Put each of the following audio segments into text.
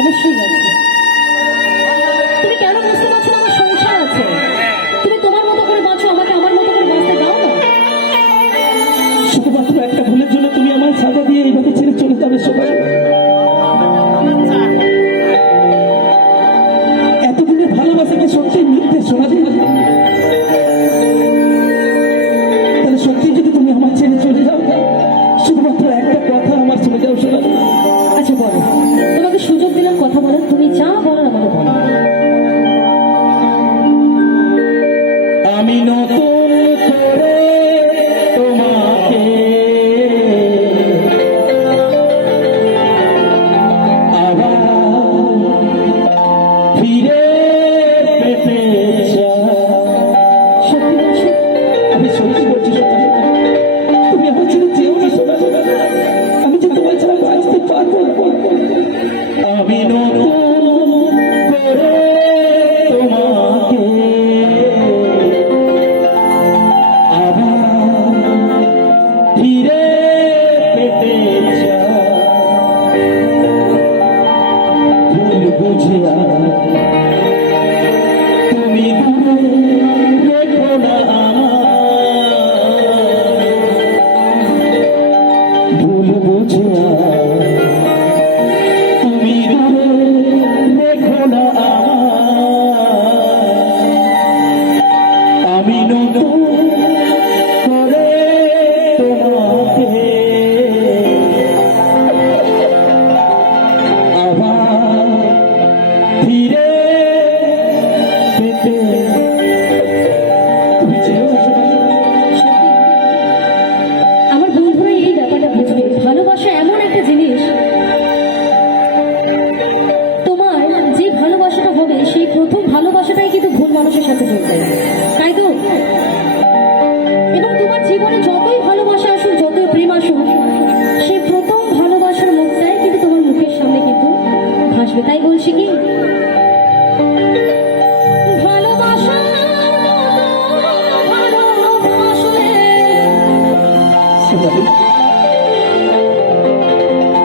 অবশ্যই আছে। তুমি কেন বুঝতে পারছো না? আমার সংসার আছে। তুমি তোমার মতো করে বাঁচো, আমাকে আমার মতো করে বাঁচতে দাও না। শুধুমাত্র একটা ভুলের জন্য তুমি আমার সাজা দিয়ে এইভাবে ছেড়ে চলে যাবে সবাই। এতদিনের ভালোবাসা কি সত্যি মিথ্যে শোনা দিল? তাহলে সত্যি যদি তুমি আমার ছেড়ে চলে যাও, শুধুমাত্র একটা কথা আমার চলে যাও শোনা। আচ্ছা বলো, তোমাকে সুযোগ দিলাম কথা বলার, তুমি যা বলার আমাকে বলো। আমি নতুন করে তোমাকে আবার ফিরে পেতে চাই। সত্যি বলছো? আমি সত্যি বলছি সোনা, তুমি আমার ছেড়ে যেও না সোনা। আমি যে তোমার ছাড়া বাঁচতে পারবো না। আমি নতুন করে তোমাকে আবার ফিরে পেতে চাই। ভুল বুঝে তুমি দূরে রেখো না আমায়। ভুল বুঝে তুমি দূরে রেখো না আমায়। আমি নতুন করে তোমাকে আবার ফিরে পেতে। তুমি চেয়েও না সোনা। আমার বন্ধুরা এই ব্যাপারটা বুঝবে। ভালোবাসা এমন একটা জিনিস, তোমার যে ভালোবাসাটা হবে সেই প্রথম ভালোবাসাটাই কিন্তু ভুল মানুষের সাথে চলবে, তাই তো? এবং তোমার জীবনে যতই ভালোবাসা আসুক, যতই প্রেম আসুক, সেই প্রথম ভালোবাসার মুখটাই কিন্তু তোমার মুখের সামনে কিন্তু ভাসবে। তাই বলছি কি, ভালোবাসা ভালোবাসলে সোনালি,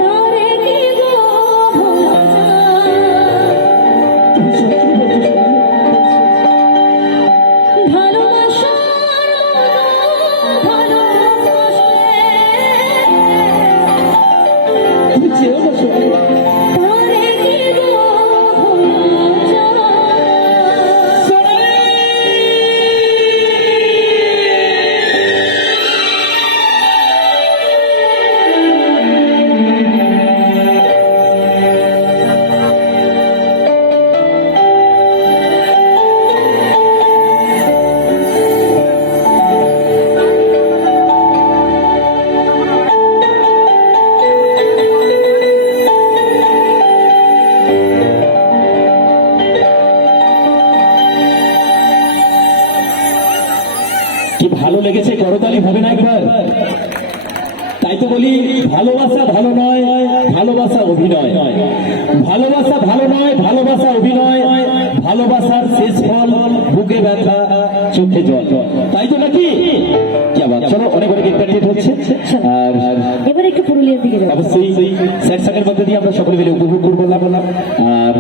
তারে কি গো ভোলা যায়? তুমি সত্যি বলছো সোনা। ভালোবাসা ভালোবাসলে তুমি চেয়েও না সোনা। তারে কি গো ভোলা যায়? কি ভালো লেগেছে করতালি হবে না একবার? তাই তো বলি ভালোবাসা ভালো নয়, ভালোবাসা অভিনয়। ভালোবাসা ভালো নয়, ভালোবাসা অভিনয়। ভালোবাসার শেষ ফল বুকে ব্যথা, চোখে জল। তাই তো নাকি? কি আবার চলো, অনেক অনেক এন্টারটেইন হচ্ছে। আর এবার একটু পুরুলিয়ার দিকে যাবো। অবশ্যই স্যার সাকের মধ্যে দিয়ে আমরা সকলে মিলে উপভোগ করবো। আর